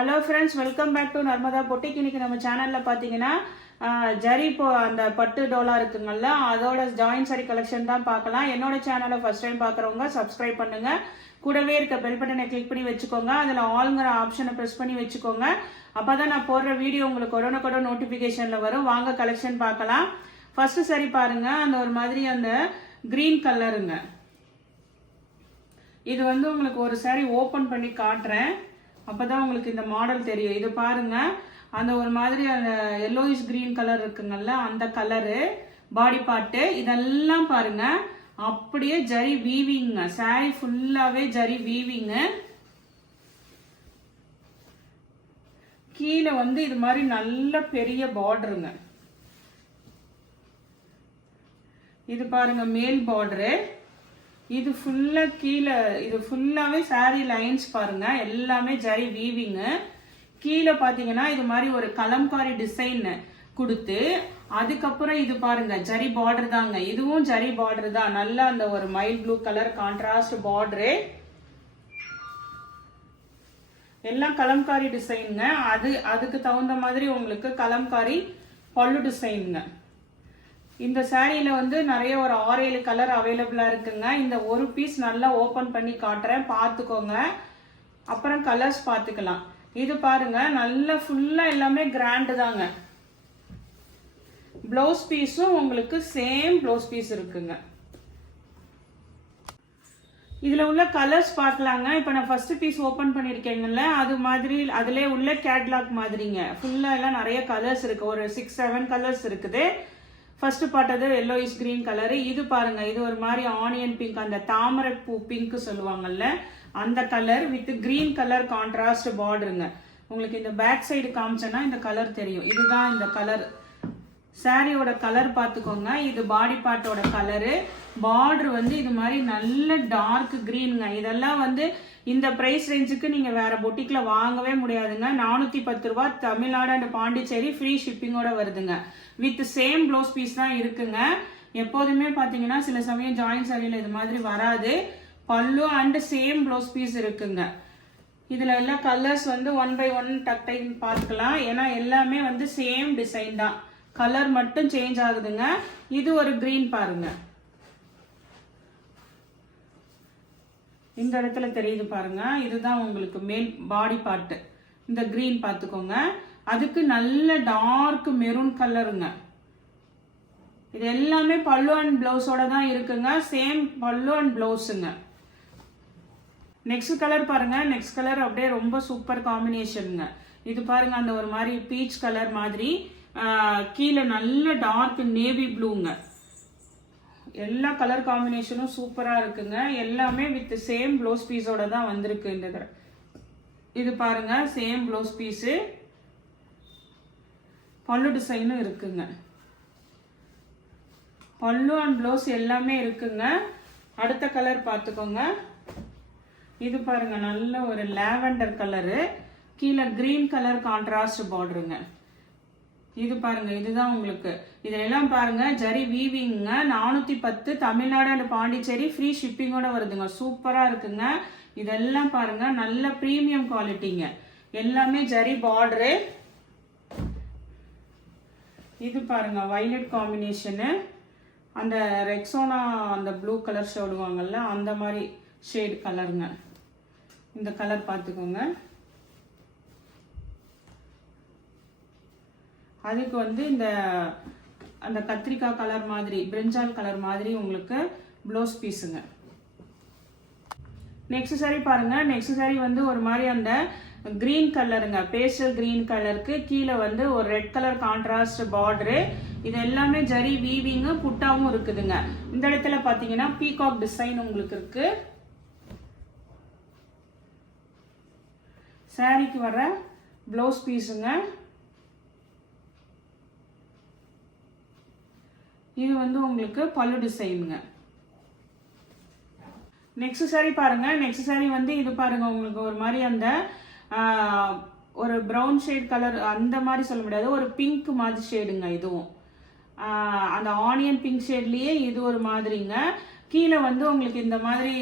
Hello friends, welcome back to Narmada boutique. இன்னைக்கு நம்ம சேனலில் பார்த்தீங்கன்னா ஜரி அந்த பட்டு டோலா இருக்குங்கள்ல, அதோட ஜாயின் சாரி கலெக்ஷன் தான் பார்க்கலாம். என்னோட சேனலை ஃபர்ஸ்ட் டைம் பார்க்குறவங்க சப்ஸ்கிரைப் பண்ணுங்க. கூடவே இருக்க பெல் பட்டனை கிளிக் பண்ணி வச்சுக்கோங்க. அதில் ஆல்ங்கிற ஆப்ஷனை ப்ரெஸ் பண்ணி வச்சுக்கோங்க. அப்போ தான் நான் போடுற வீடியோ உங்களுக்கு உடனுக்குடன் நோட்டிஃபிகேஷனில் வரும். வாங்க கலெக்ஷன் பார்க்கலாம். ஃபர்ஸ்ட் சாரி பாருங்க, அந்த ஒரு மாதிரி அந்த கிரீன் கலருங்க. இது வந்து உங்களுக்கு ஒரு சாரி ஓப்பன் பண்ணி காட்டுறேன், அப்பதான் உங்களுக்கு இந்த மாடல் தெரியும். இது பாருங்க, அந்த ஒரு மாதிரி அந்த எல்லோயிஷ் கிரீன் கலர் இருக்குங்கல்ல, அந்த கலரு பாடி பார்ட்டு இதெல்லாம் பாருங்க அப்படியே ஜரி வீவிங்க. சாரி ஃபுல்லாவே ஜரி வீவிங்க. கீழே வந்து இது மாதிரி நல்ல பெரிய பார்டருங்க. இது பாருங்க மேல் பார்டரு. இது ஃபுல்லா கீழே, இது ஃபுல்லாவே சாரி லைன்ஸ் பாருங்க, எல்லாமே ஜரி வீவிங். கீழே பாத்தீங்கன்னா இது மாதிரி ஒரு கலம்காரி டிசைன் கொடுத்து, அதுக்கப்புறம் இது பாருங்க ஜரி பார்டர் தாங்க. இதுவும் ஜரி பார்டர் தான், நல்லா அந்த ஒரு mile blue colour contrast border. எல்லாம் கலம்காரி டிசைனுங்க. அதுக்கு தகுந்த மாதிரி உங்களுக்கு கலம்காரி பல்லு டிசைனுங்க. இந்த சாரியில வந்து நிறைய ஒரு 6-7 கலர் அவைலபிளா இருக்குங்க. இந்த ஒரு பீஸ் நல்லா ஓபன் பண்ணி காட்டுறேன், பார்த்துக்கோங்க. அப்புறம் கலர்ஸ் பார்த்துக்கலாம். இது பாருங்க, நல்லா ஃபுல்லா எல்லாமே கிராண்ட் தாங்க. பிளவுஸ் பீஸும் உங்களுக்கு சேம் பிளவுஸ் பீஸ் இருக்குங்க. இதுல உள்ள கலர்ஸ் பார்க்கலாங்க. இப்ப நான் ஃபர்ஸ்ட் பீஸ் ஓபன் பண்ணிருக்கேங்கல்ல, அது மாதிரி அதிலே உள்ள கேட்லாக் மாதிரிங்க. ஃபுல்லா எல்லாம் நிறைய கலர்ஸ் இருக்கு, ஒரு 6-7 கலர்ஸ் இருக்குது. ஃபர்ஸ்ட் பார்த்தது எல்லோயிஷ் கிரீன் கலரு. இது பாருங்க, இது ஒரு மாதிரி ஆனியன் பிங்க், அந்த தாமரை பூ பிங்க் சொல்லுவாங்கல்ல, அந்த colour with green colour contrast பார்டருங்க. உங்களுக்கு இந்த பேக் சைடு காமிச்சேன்னா இந்த கலர் தெரியும். இதுதான் இந்த கலர். சாரியோட கலர் பார்த்துக்கோங்க. இது பாடி பார்ட்டோட கலரு. பார்டர் வந்து இது மாதிரி நல்ல டார்க் கிரீனுங்க. இதெல்லாம் வந்து இந்த பிரைஸ் ரேஞ்சுக்கு நீங்க வேற பொட்டிக்ல வாங்கவே முடியாதுங்க. 410 ரூபாய், தமிழ்நாடு அண்ட் பாண்டிச்சேரி ஃப்ரீ ஷிப்பிங்கோட வருதுங்க. வித் சேம் ப்ளவுஸ் பீஸ் தான் இருக்குங்க. எப்போதுமே பாத்தீங்கன்னா சில சமயம் ஜாயின் சாரியில இது மாதிரி வராது. பல்லு அண்ட் சேம் ப்ளவுஸ் பீஸ் இருக்குங்க. இதுல எல்லாம் கலர்ஸ் வந்து 1 by 1 டக்டைன் பார்க்கலாம். ஏன்னா எல்லாமே வந்து சேம் டிசைன் தான், கலர் மட்டும் சேஞ்ச் ஆகுதுங்க. இது ஒரு கிரீன் பாருங்க, இந்த இடத்துல தெரியுது பாருங்க. இதுதான் உங்களுக்கு மேல் பாடி பார்ட். இந்த கிரீன் பார்த்துக்கோங்க. அதுக்கு நல்ல டார்க் மெரூன் கலருங்க. இது எல்லாமே பல்லு அண்ட் பிளவுஸோட தான் இருக்குங்க. சேம் பல்லு அண்ட் பிளவுஸுங்க. நெக்ஸ்ட் கலர் பாருங்க. நெக்ஸ்ட் கலர் அப்படியே ரொம்ப சூப்பர் காம்பினேஷனுங்க. இது பாருங்க, அந்த ஒரு மாதிரி பீச் கலர் மாதிரி, கீழே நல்ல டார்க் நேவி ப்ளூங்க. எல்லா கலர் காம்பினேஷனும் சூப்பரா இருக்குங்க. எல்லாமே வித் சேம் ப்ளவுஸ் பீஸோட தான் வந்திருக்கு இந்த தடவை. இது பாருங்க, சேம் ப்ளவுஸ் பீஸு, பல்லு டிசைனும் இருக்குங்க. பல்லு அண்ட் ப்ளவுஸ் எல்லாமே இருக்குங்க. அடுத்த கலர் பார்த்துக்கோங்க. இது பாருங்க, நல்ல ஒரு லாவெண்டர் கலரு, கீழே கிரீன் கலர் கான்ட்ராஸ்ட் பார்டருங்க. இது பாருங்க, இதுதான் உங்களுக்கு. இதெல்லாம் பாருங்க ஜரி வீவிங்க. 410, தமிழ்நாடு அண்ட் பாண்டிச்சேரி ஃப்ரீ ஷிப்பிங்கோட வருதுங்க. சூப்பரா இருக்குங்க. இதெல்லாம் பாருங்க நல்ல பிரீமியம் குவாலிட்டிங்க. எல்லாமே ஜரி பார்டரு. இது பாருங்க வைலட் காம்பினேஷனு, அந்த ரெக்ஸோனா அந்த ப்ளூ கலர் சொல்லுவாங்கல்ல, அந்த மாதிரி ஷேட் கலருங்க. இந்த கலர் பார்த்துக்கோங்க. அதுக்கு வந்து இந்த அந்த கத்திரிக்காய் கலர் மாதிரி, பிரிஞ்சால் கலர் மாதிரி உங்களுக்கு ப்ளவுஸ் பீஸுங்க. நெக்ஸ்ட் சாரி பாருங்க. நெக்ஸ்ட் சாரி வந்து ஒரு மாதிரி அந்த கிரீன் கலருங்க, பேஸ்டல் கிரீன் கலருக்கு கீழே வந்து ஒரு ரெட் கலர் கான்ட்ராஸ்ட் பார்டரு. இது எல்லாமே ஜரி வீவிங், புட்டாவும் இருக்குதுங்க. இந்த இடத்துல பாத்தீங்கன்னா பீகாக் டிசைன் உங்களுக்கு இருக்கு. சாரிக்கு வர ப்ளவுஸ் பீஸுங்க. இது வந்து உங்களுக்கு பல்லு டிசைனுங்க. நெக்ஸ்ட் சாரி பாருங்க. நெக்ஸ்ட் சாரி வந்து இது பாருங்க, உங்களுக்கு ஒரு மாதிரி அந்த ஒரு ப்ரௌன் ஷேட் கலர், அந்த மாதிரி சொல்ல முடியாது, ஒரு பிங்க் மாதிரி ஷேடுங்க. இதுவும் அந்த ஆனியன் பிங்க் ஷேட்லயே இது ஒரு மாதிரிங்க. கீழே வந்து உங்களுக்கு இந்த மாதிரி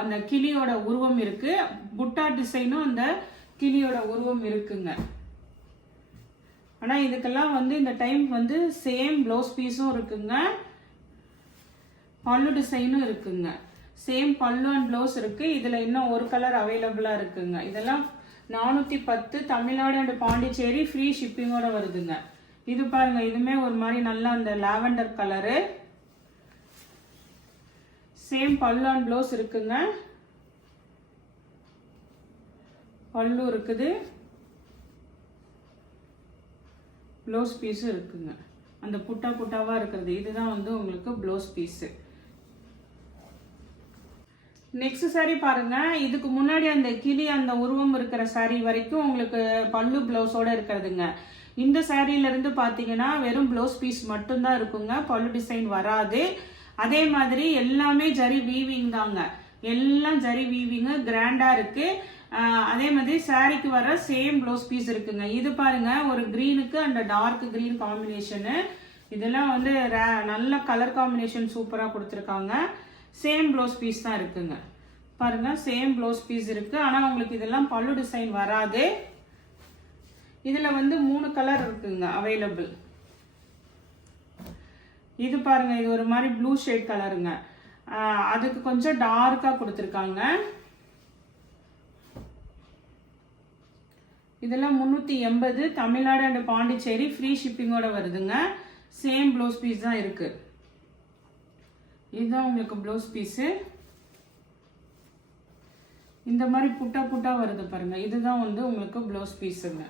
அந்த கிளியோட உருவம் இருக்கு. புட்டா டிசைனும் அந்த கிளியோட உருவம் இருக்குங்க. ஆனால் இதுக்கெல்லாம் வந்து இந்த டைம் வந்து சேம் ப்ளவுஸ் பீஸும் இருக்குங்க, பல்லு டிசைனும் இருக்குங்க. சேம் பல்லு அண்ட் ப்ளவுஸ் இருக்கு. இதில் இன்னும் ஒரு கலர் அவைலபிளாக இருக்குங்க. இதெல்லாம் 410 தமிழ்நாடு அண்ட் பாண்டிச்சேரி, ஃப்ரீ ஷிப்பிங்கோட வருதுங்க. இது பாருங்க, இதுமே ஒரு மாதிரி நல்லா அந்த லாவெண்டர் கலரு. சேம் பல்லு அண்ட் ப்ளவுஸ் இருக்குங்க, பல்லு இருக்குது, ப்ளவுஸ் பீஸும் இருக்குங்க. அந்த புட்டா புட்டாவாக இருக்கிறது இதுதான் வந்து உங்களுக்கு ப்ளவுஸ் பீஸு. நெக்ஸ்ட் சாரீ பாருங்க. இதுக்கு முன்னாடி அந்த கிளி அந்த உருவம் இருக்கிற சாரீ வரைக்கும் உங்களுக்கு பல்லு பிளவுஸோட இருக்கிறதுங்க. இந்த சாரீல இருந்து பாத்தீங்கன்னா வெறும் பிளவுஸ் பீஸ் மட்டும்தான் இருக்குங்க, பல்லு டிசைன் வராது. அதே மாதிரி எல்லாமே ஜரி வீவிங் தாங்க, எல்லாம் ஜரி வீவிங் கிராண்டா இருக்கு. அதே மாதிரி சாரிக்கு வர சேம் பிளவுஸ் பீஸ் இருக்குங்க. இது பாருங்க, ஒரு கிரீனுக்கு அந்த டார்க் கிரீன் காம்பினேஷனு. இதெல்லாம் வந்து நல்ல கலர் காம்பினேஷன் சூப்பரா கொடுத்துருக்காங்க. சேம் ப்ளவுஸ் பீஸ் தான் இருக்குங்க. பாருங்க, சேம் ப்ளவுஸ் பீஸ் இருக்கு. ஆனால் உங்களுக்கு இதெல்லாம் பல்லு டிசைன் வராது. இதில் வந்து 3 கலர் இருக்குங்க அவைலபிள். இது பாருங்க, இது ஒரு மாதிரி ப்ளூ ஷேட் கலருங்க. அதுக்கு கொஞ்சம் டார்க்காக கொடுத்துருக்காங்க. இதெல்லாம் 380 தமிழ்நாடு அண்ட் பாண்டிச்சேரி, ஃப்ரீ ஷிப்பிங்கோட வருதுங்க. சேம் ப்ளவுஸ் பீஸ் தான் இருக்கு. இதுதான் உங்களுக்கு ப்ளவுஸ் பீஸு. இந்த மாதிரி புட்டா புட்டா வருது பாருங்க, இதுதான் வந்து உங்களுக்கு ப்ளவுஸ் பீஸுங்க.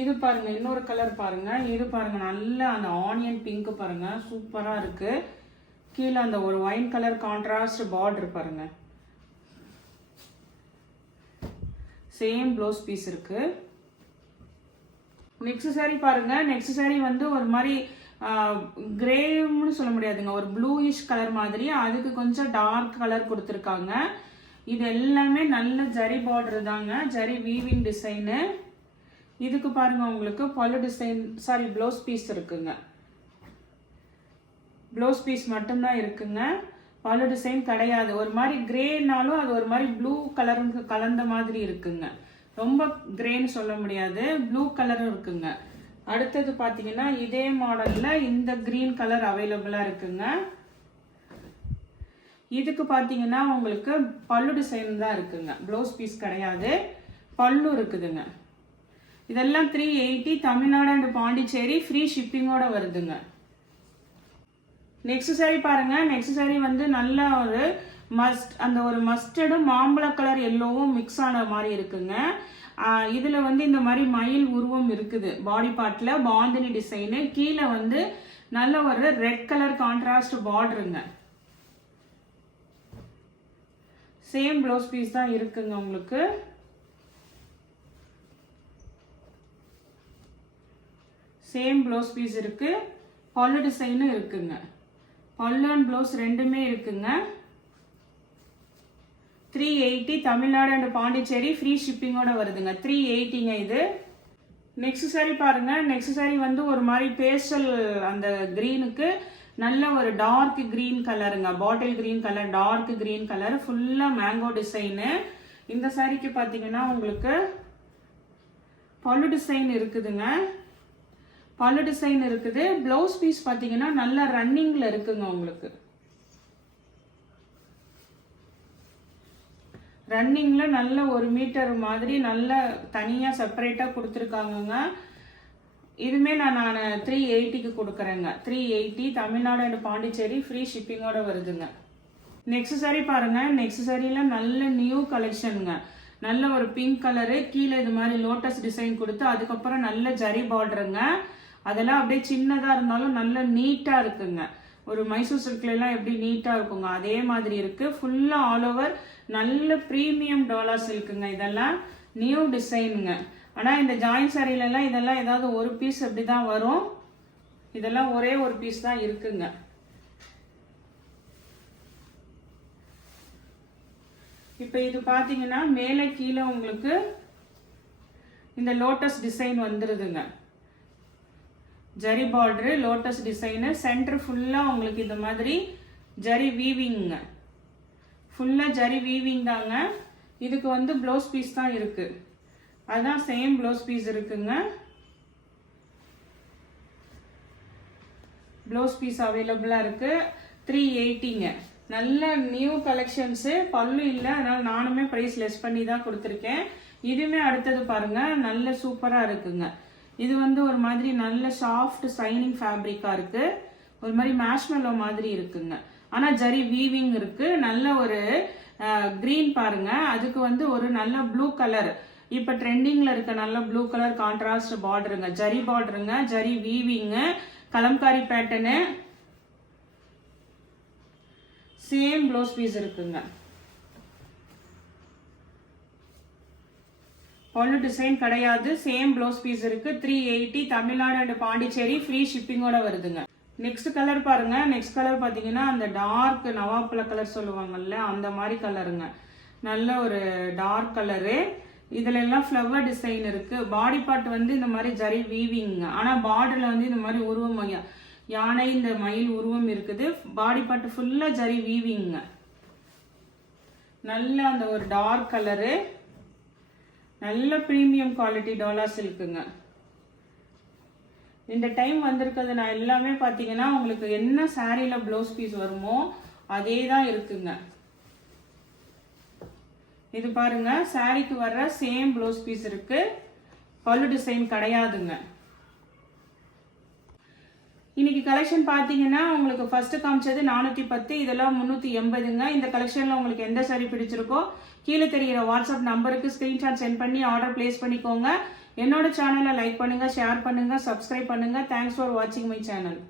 இது பாருங்க, இன்னொரு கலர் பாருங்க. இது பாருங்க, நல்ல அந்த ஆனியன் பிங்க் பாருங்க, சூப்பரா இருக்கு. கீழே அந்த ஒரு ஒயின் கலர் கான்ட்ராஸ்ட் பார்டர் பாருங்க. சேம் ப்ளவுஸ் பீஸ் இருக்கு. நெக்ஸ்ட் சாரி பாருங்க. நெக்ஸ்ட் சாரி வந்து ஒரு மாதிரி கிரேன்னு சொல்ல முடியாதுங்க, ஒரு ப்ளூயிஷ் கலர் மாதிரி. அதுக்கு கொஞ்சம் டார்க் கலர் கொடுத்துருக்காங்க. இது எல்லாமே நல்ல ஜரி பார்டர் தாங்க, ஜரி வீவிங் டிசைனு. இதுக்கு பாருங்க உங்களுக்கு பல்லு டிசைன் ப்ளவுஸ் பீஸ் இருக்குங்க. ப்ளவுஸ் பீஸ் மட்டும்தான் இருக்குங்க, பல்லு டிசைன் கிடையாது. ஒரு மாதிரி கிரேனாலும் அது ஒரு மாதிரி ப்ளூ கலருக்கு கலந்த மாதிரி இருக்குங்க. ரொம்ப கிரேன்னு சொல்ல முடியாது, ப்ளூ கலரும் இருக்குங்க. அடுத்தது பார்த்தீங்கன்னா இதே மாடலில் இந்த கிரீன் கலர் அவைலபிளாக இருக்குங்க. இதுக்கு பார்த்தீங்கன்னா உங்களுக்கு பல்லு டிசைன் தான் இருக்குங்க, ப்ளவுஸ் பீஸ் கிடையாது, பல்லு இருக்குதுங்க. இதெல்லாம் 380 தமிழ்நாடு அண்ட் பாண்டிச்சேரி, ஃப்ரீ ஷிப்பிங்கோட வருதுங்க. நெக்ஸ்ட் சாரி பாருங்க. நெக்ஸ்ட் சாரி வந்து நல்ல ஒரு அந்த ஒரு மஸ்டர்டும் மாம்பழ கலர் எல்லோவும் மிக்ஸ் ஆன மாதிரி இருக்குங்க. இதுல வந்து இந்த மாதிரி மயில் உருவம் இருக்குது, பாடி பார்ட்ல பாந்தினி டிசைனு. கீழே வந்து நல்ல ஒரு ரெட் கலர் கான்ட்ராஸ்ட் பார்டருங்க. சேம் ப்ளவுஸ் பீஸ் தான் இருக்குங்க உங்களுக்கு. சேம் ப்ளவுஸ் பீஸ் இருக்கு, பல்லு டிசைனும் இருக்குங்க. பல்லு அண்ட் ப்ளவுஸ் ரெண்டுமே இருக்குங்க. 380 தமிழ்நாடு அண்ட் பாண்டிச்சேரி, ஃப்ரீ ஷிப்பிங்கோட வருதுங்க. 380ங்க இது. நெக்ஸ்ட் சாரி பாருங்க. நெக்ஸ்ட் சாரி வந்து ஒரு மாதிரி பேஸ்டல் அந்த கிரீனுக்கு நல்ல ஒரு டார்க் கிரீன் கலருங்க, bottle green colour, dark green colour, ஃபுல்லா மேங்கோ டிசைனு. இந்த சாரிக்கு பார்த்தீங்கன்னா உங்களுக்கு பல்லு டிசைன் இருக்குதுங்க, பல்லு டிசைன் இருக்குது. பிளவுஸ் பீஸ் பார்த்தீங்கன்னா நல்ல ரன்னிங்ல இருக்குங்க உங்களுக்கு. ரன்னிங்ல நல்ல 1 மீட்டர் மாதிரி நல்ல தனியா செப்பரேட்டா கொடுத்துருக்காங்கங்க. இதுமே நான் 380க்கு கொடுக்குறேங்க. 380 தமிழ்நாடு அண்ட் பாண்டிச்சேரி, ஃப்ரீ ஷிப்பிங்கோட வருதுங்க. நெக்ஸ்ட் சாரி பாருங்க. நெக்ஸ்ட் சாரியில நல்ல நியூ கலெக்ஷனுங்க. நல்ல ஒரு பிங்க் கலரு, கீழே இது மாதிரி லோட்டஸ் டிசைன் கொடுத்து அதுக்கப்புறம் நல்ல ஜரி பார்டருங்க. அதெல்லாம் அப்படியே சின்னதா இருந்தாலும் நல்ல நீட்டா இருக்குங்க. ஒரு மைசூர் சில்க்ல எல்லாம் எப்படி நீட்டா இருக்குங்க அதே மாதிரி இருக்கு. ஃபுல்லா ஆல் ஓவர் நல்ல பிரீமியம் டாலா சில்க்குங்க. இதெல்லாம் நியூ டிசைனுங்க. ஆனா இந்த ஜாயின் சாரியில எல்லாம் இதெல்லாம் ஏதாவது ஒரு பீஸ் அப்படிதான் வரும். இதெல்லாம் ஒரே ஒரு பீஸ் தான் இருக்குங்க. இப்ப இது பாத்தீங்கன்னா மேலே கீழே உங்களுக்கு இந்த லோட்டஸ் டிசைன் வந்துருதுங்க. Zari border, lotus design, centre ஃபுல்லா உங்களுக்கு இந்த மாதிரி ஜரி வீவிங்க. ஃபுல்லா ஜரி வீவிங் தாங்க. இதுக்கு வந்து ப்ளவுஸ் பீஸ் தான் இருக்கு. அதுதான் சேம் ப்ளவுஸ் பீஸ் இருக்குங்க. ப்ளவுஸ் பீஸ் அவைலபிளாக இருக்குது. 380ங்க. நல்ல நியூ கலெக்ஷன்ஸு. பல்லு இல்லை, அதனால் நானுமே ப்ரைஸ் லெஸ் பண்ணி தான் கொடுத்துருக்கேன். இதுவுமே அடுத்தது பாருங்கள், நல்ல சூப்பராக இருக்குங்க. இது வந்து ஒரு மாதிரி நல்ல சாஃப்ட் சைனிங் ஃபேப்ரிக்காக இருக்குது. ஒரு மாதிரி மேஷ்மெல்லோ மாதிரி இருக்குங்க. ஆனால் ஜரி வீவிங் இருக்குது. நல்ல ஒரு க்ரீன் பாருங்க, அதுக்கு வந்து ஒரு நல்ல ப்ளூ கலர், இப்போ ட்ரெண்டிங்கில் இருக்க நல்ல ப்ளூ கலர் கான்ட்ராஸ்ட் பார்டருங்க. ஜரி பார்டருங்க, zari weaving, Kalamkari pattern. Same blouse piece இருக்குங்க. பல்லு டிசைன் கிடையாது, சேம் ப்ளவுஸ் பீஸ் இருக்கு. 380 தமிழ்நாடு அண்ட் பாண்டிச்சேரி ஃப்ரீ ஷிப்பிங்கோட வருதுங்க. நெக்ஸ்ட் கலர் பாருங்க. நெக்ஸ்ட் கலர் பார்த்தீங்கன்னா அந்த டார்க் நவாப்பழ கலர் சொல்லுவாங்கல்ல, அந்த மாதிரி கலருங்க. நல்ல ஒரு டார்க் கலரு. இதுல எல்லாம் ஃப்ளவர் டிசைன் இருக்கு. பாடி பார்ட் வந்து இந்த மாதிரி ஜரி வீவிங்க. ஆனால் பார்டர்ல வந்து இந்த மாதிரி உருவம் யானை இந்த மயில் உருவம் இருக்குது. பாடி பார்ட் ஃபுல்லா ஜரி வீவிங்க. நல்ல அந்த ஒரு டார்க் கலரு. நல்ல ப்ரீமியம் குவாலிட்டி டோலா சில்க்குங்க. இந்த டைம் வந்திருக்கிறது நான் எல்லாமே பார்த்தீங்கன்னா உங்களுக்கு என்ன சாரியில ப்ளவுஸ் பீஸ் வருமோ அதே தான் இருக்குங்க. இது பாருங்க, சாரிக்கு வர்ற சேம் ப்ளவுஸ் பீஸ் இருக்கு. பல்லு டிசைன் கிடையாதுங்க. இன்னைக்கு கலெக்ஷன் பார்த்தீங்கன்னா உங்களுக்கு ஃபர்ஸ்ட் காமிச்சது 410, இதெல்லாம் 380ங்க. இந்த கலெக்ஷன்ல உங்களுக்கு எந்த சாரி பிடிச்சிருக்கோ கீழே தெரிகிற வாட்ஸ்அப் நம்பருக்கு ஸ்கிரீன்ஷாட் சென்ட் பண்ணி ஆர்டர் பிளேஸ் பண்ணிக்கோங்க. என்னோட சேனலை லைக் பண்ணுங்க, ஷேர் பண்ணுங்க, சப்ஸ்கிரைப் பண்ணுங்க. தேங்க்ஸ் ஃபார் வாட்சிங் மை சேனல்.